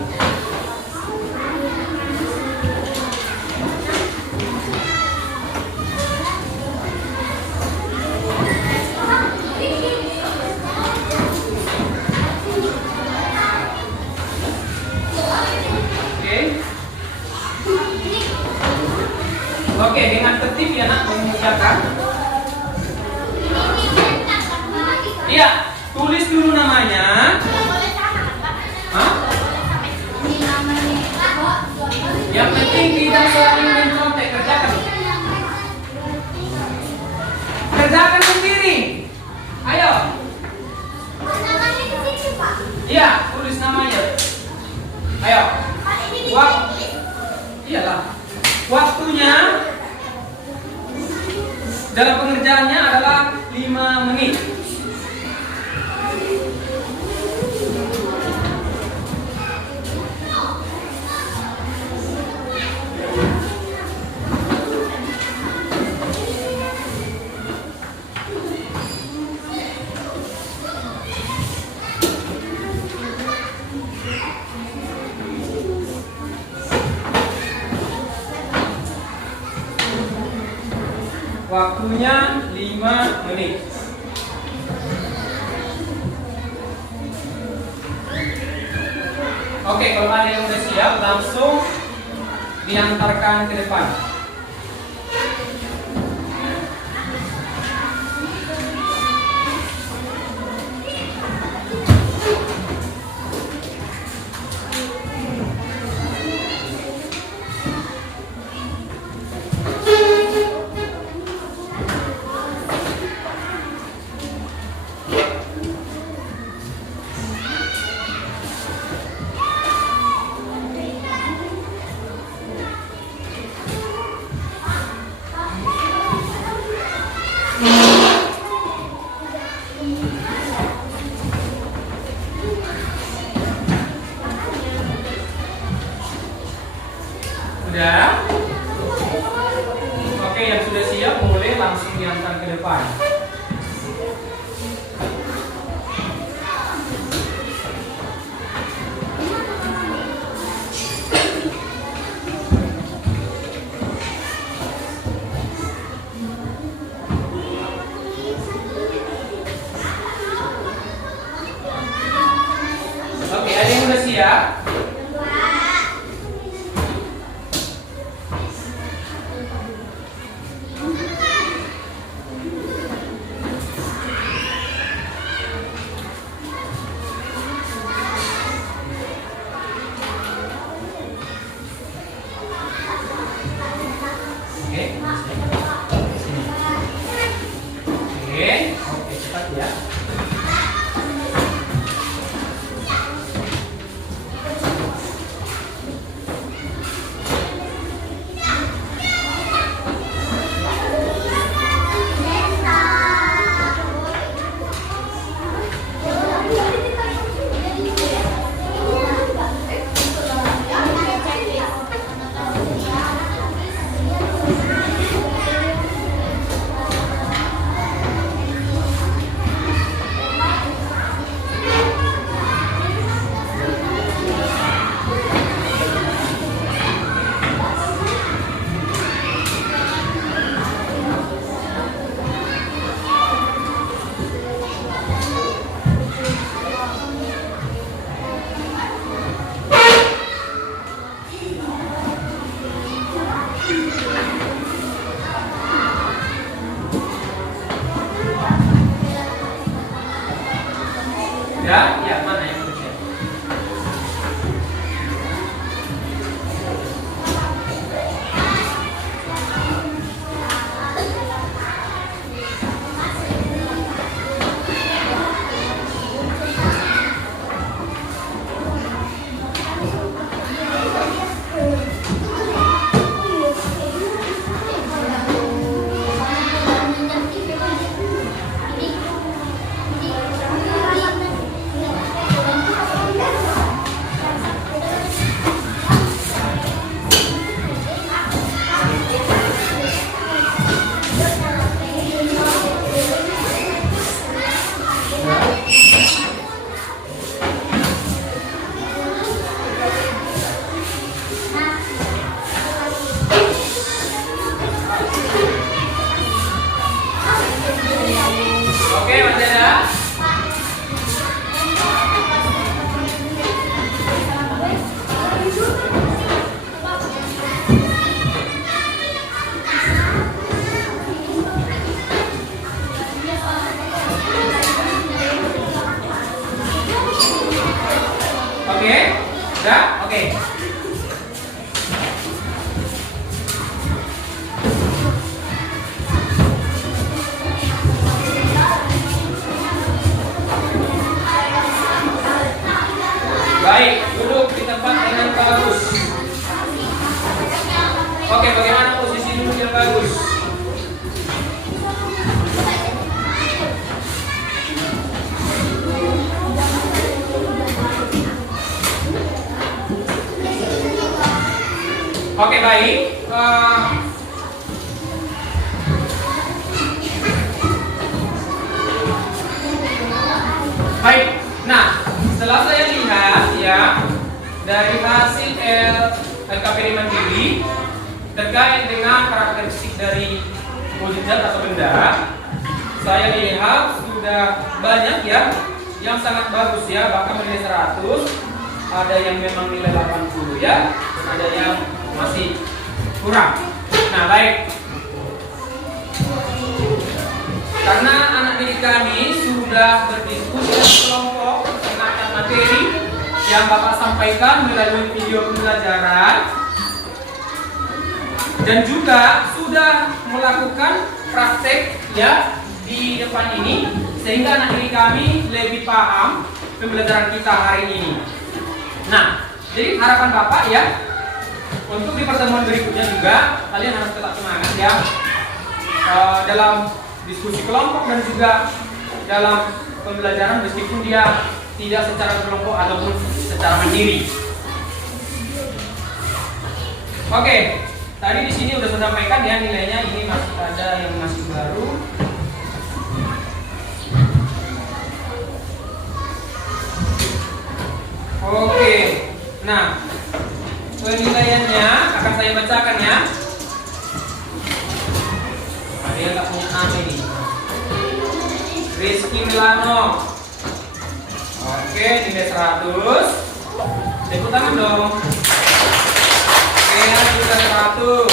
Oke, dengan tertib ya Nak mengerjakan. Iya, Tulis dulu namanya. Nggak boleh sama, Pak. Hah? Nggak boleh sampai 5 menit. Yang penting tidak saling mencontek. Kerjakan. Kerjakan sendiri. Ayo. Namanya di sini, Pak. Iya, tulis namanya. Ayo. Pak, ini di Wak- sini. Iyalah. Waktunya dalam pengerjaannya adalah 5 menit. Waktunya 5 menit. Oke, kalau ada yang udah siap, langsung diantarkan ke depan. Sudah? Oke, yang sudah siap boleh langsung diantar ke depan. Oke, ada yang sudah siap? Oke, sini. Oke, cepat ya. Ya, ya, mana yang sudah siap? Oke. Baik, duduk di tempat dengan bagus. Oke, bagaimana posisi duduk yang bagus? Oke, baik. Baik. Nah, setelah saya lihat ya dari hasil LKPD Mandiri terkait dengan karakteristik dari mukjizat atau benda, saya lihat sudah banyak ya yang sangat bagus ya, bahkan nilai 100, ada yang memang nilai 80 ya, dan ada yang masih kurang. Nah, baik. Karena anak didik kami sudah berdiskusi dalam kelompok tentang materi yang Bapak sampaikan melalui video pembelajaran dan juga sudah melakukan praktek ya di depan ini, sehingga anak didik kami lebih paham pembelajaran kita hari ini. Nah, jadi harapan Bapak ya, untuk di pertemuan berikutnya juga kalian harus tetap semangat ya dalam diskusi kelompok dan juga dalam pembelajaran, meskipun dia tidak secara kelompok ataupun secara mandiri. Oke, tadi di sini udah saya sampaikan ya nilainya, ini masih ada yang masih baru. Oke, nah penilaiannya akan saya bacakan ya. Ada yang tak punya nama ini. Rizky Milano. Oke, nilai 100. Tepuk tangan dong. Kea juga 100.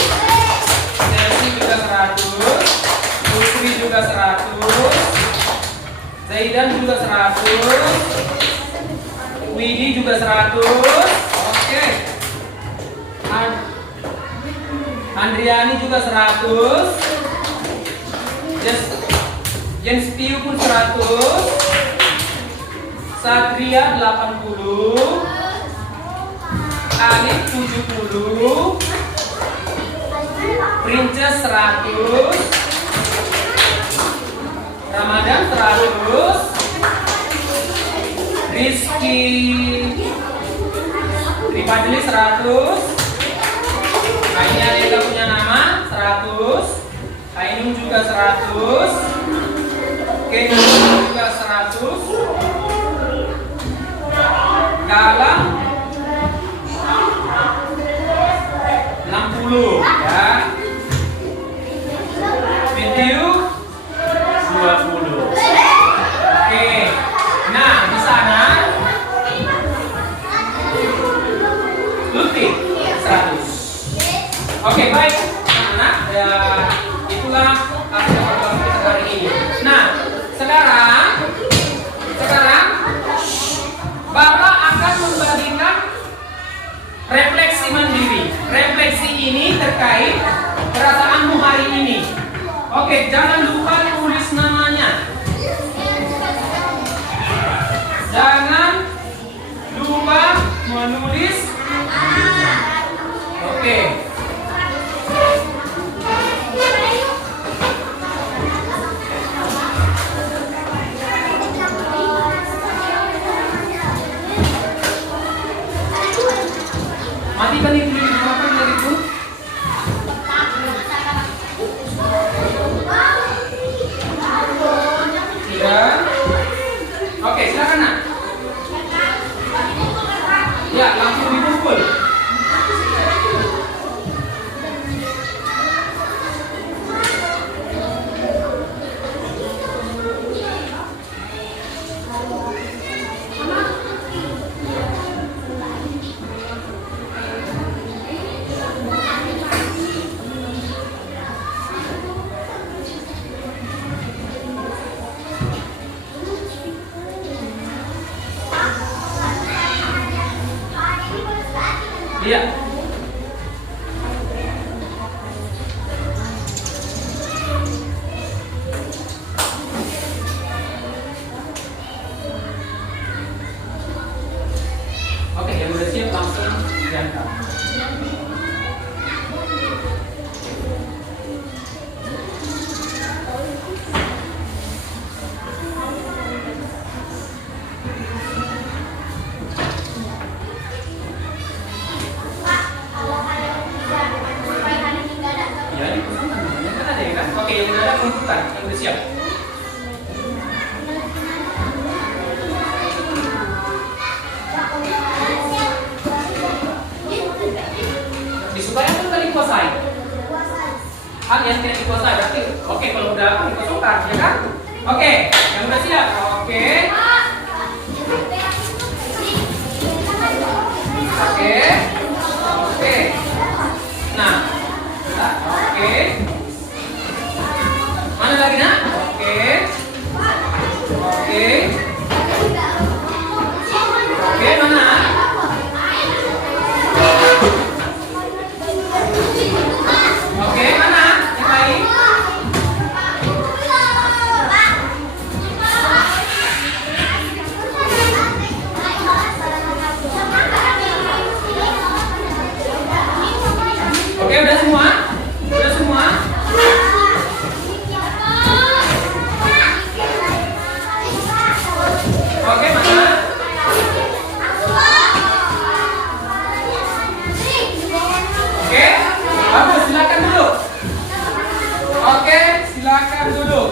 Chelsea juga 100. Putri juga 100. Zaidan juga 100. Widi juga 100. Oke. Andriani juga 100. Jens Piu pun 100. Satria 80. Alif 70. Princess 100. Ramadan 100. Rizky Tripadli 100. Nah, ini ada yang punya nama 100. Ainun juga 100. Kenny juga 100. Galang 60 ya. Video 20. Oke. Nah, di sana Lutfi 100. Oke, baik anak-anak, ya, itulah hasil evaluasi kita hari ini. Nah, sekarang Bapak akan membagikan refleksi mandiri. Refleksi ini terkait perasaanmu hari ini. Oke, jangan lupa tulis namanya. Jangan lupa menulis. Oke. Matikan itu di belakang dari itu. Tidak. Oke, silakan nak. Ya, langsung dipukul. Iya. Oke, yang udah siap langsung diangkat. Ya, ini pesan namanya kan ada ya kan? Oke, yang udah ada kumpulan, yang udah siap. Disukai atau nggak dikuasai? Hal yang tidak dikuasai berarti oke kalau udah dikosongkan ya kan? Oke, yang udah siap. Oke. Oke. Oke. Nah, bentar. Oke. Mana lagi nak? Oke. Oke. Oke, mana? Oke, mana? Yang lain? Oke, udah semua? Udah semua? Oke, mana? Oke, bagus, silakan duduk. Oke, silakan duduk.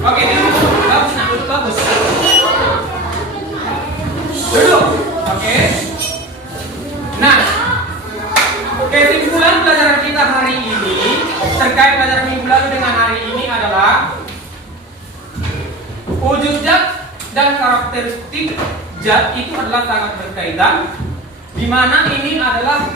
Oke, duduk. Bagus, nah, duduk bagus. Duduk. Oke. Nah, kesimpulan pelajaran kita hari ini terkait pelajaran minggu lalu dengan hari ini adalah wujud zat dan karakteristik zat itu adalah sangat berkaitan, di mana ini adalah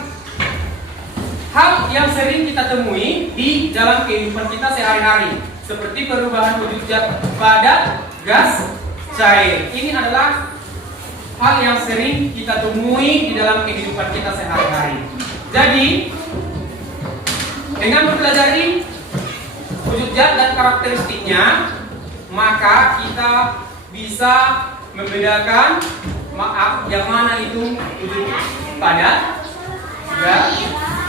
hal yang sering kita temui di dalam kehidupan kita sehari-hari, seperti perubahan wujud zat padat, gas, cair. Ini adalah hal yang sering kita temui di dalam kehidupan kita sehari-hari. Jadi, dengan mempelajari wujud zat dan karakteristiknya, maka kita bisa membedakan yang mana itu wujud padat, gas,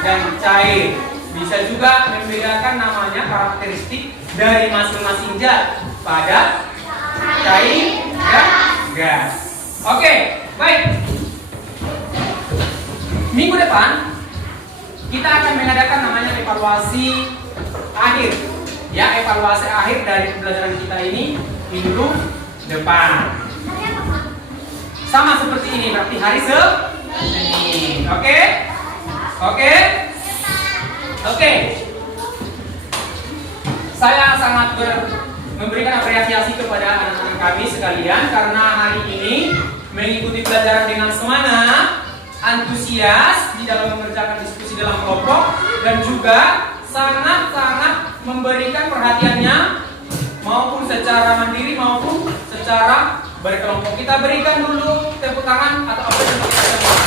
dan cair. Bisa juga membedakan namanya karakteristik dari masing-masing zat, padat, cair, dan gas. Oke, baik. Minggu depan kita akan mengadakan namanya evaluasi akhir. Ya, evaluasi akhir dari pembelajaran kita ini minggu depan. Sama seperti ini, berarti hari Senin. Oke? Oke? Oke. Saya sangat memberikan apresiasi kepada anak-anak kami sekalian karena hari ini mengikuti pelajaran dengan semangat, antusias di dalam mengerjakan diskusi dalam kelompok, dan juga sangat-sangat memberikan perhatiannya maupun secara mandiri maupun secara berkelompok. Kita berikan dulu tepuk tangan atau apa yang kita lakukan.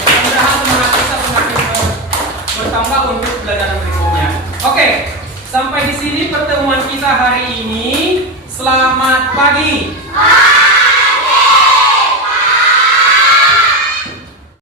Mudah-mudahan semangat kita semakin bertambah untuk pelajaran berikutnya. Oke, sampai di sini pertemuan kita hari ini. Selamat pagi.